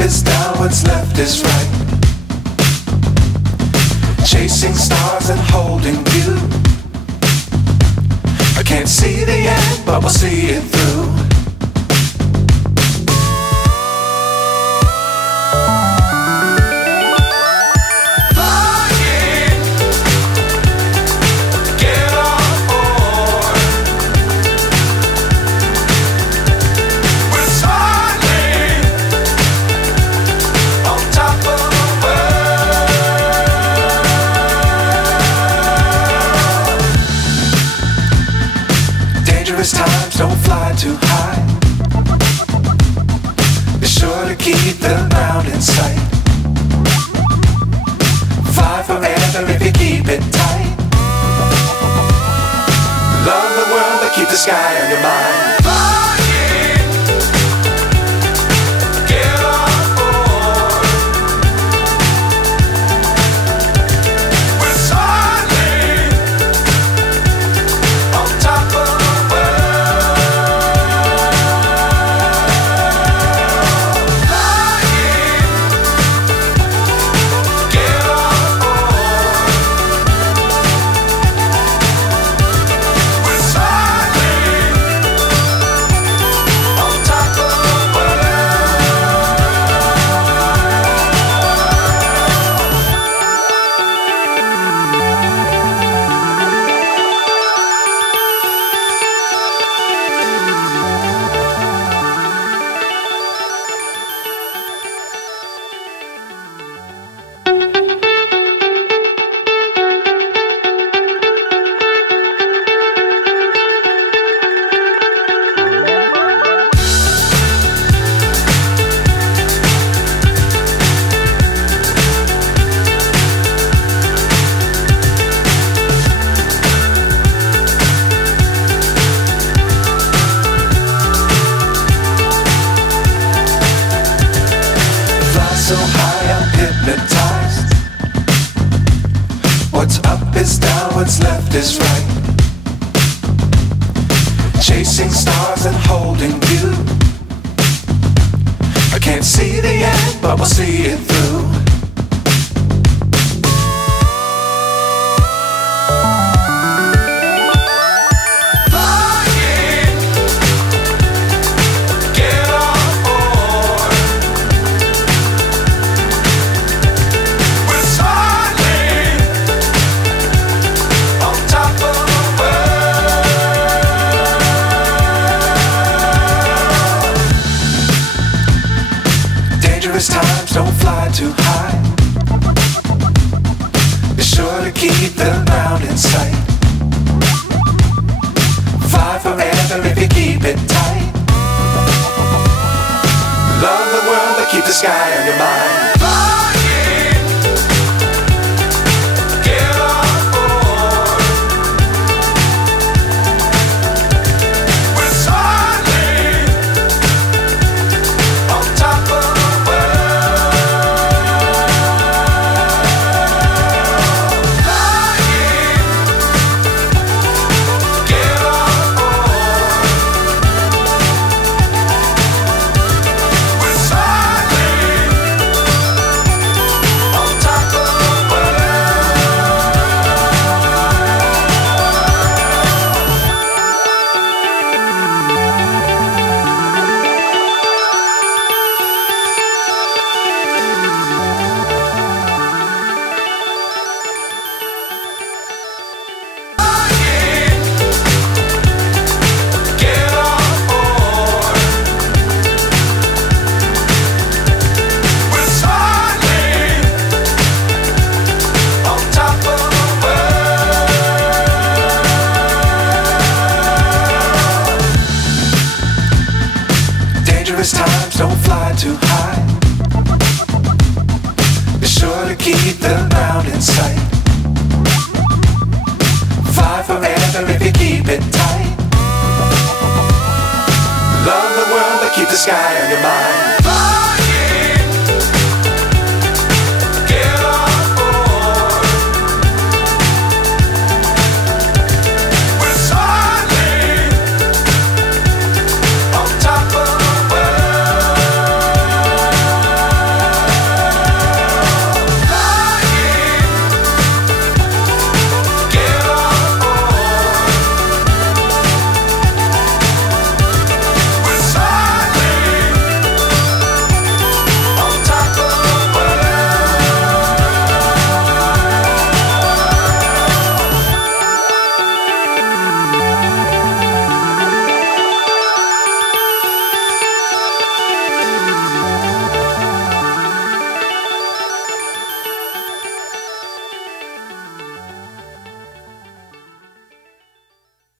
is down, what's left is right. Chasing stars and holding you. I can't see the end, but we'll see it through. Times don't fly too high. Be sure to keep the ground in sight. Fly forever if you keep it tight. Love the world but keep the sky on your mind. So high I'm hypnotized. What's up is down, what's left is right. Chasing stars and holding you. I can't see the end, but we'll see it through. Times don't fly too high. Be sure to keep the ground in sight. Fly forever if you keep it tight. Love the world but keep the sky on your mind. Times don't fly too high. Be sure to keep the ground in sight. Fly forever if you keep it tight. Love the world but keep the sky on your mind.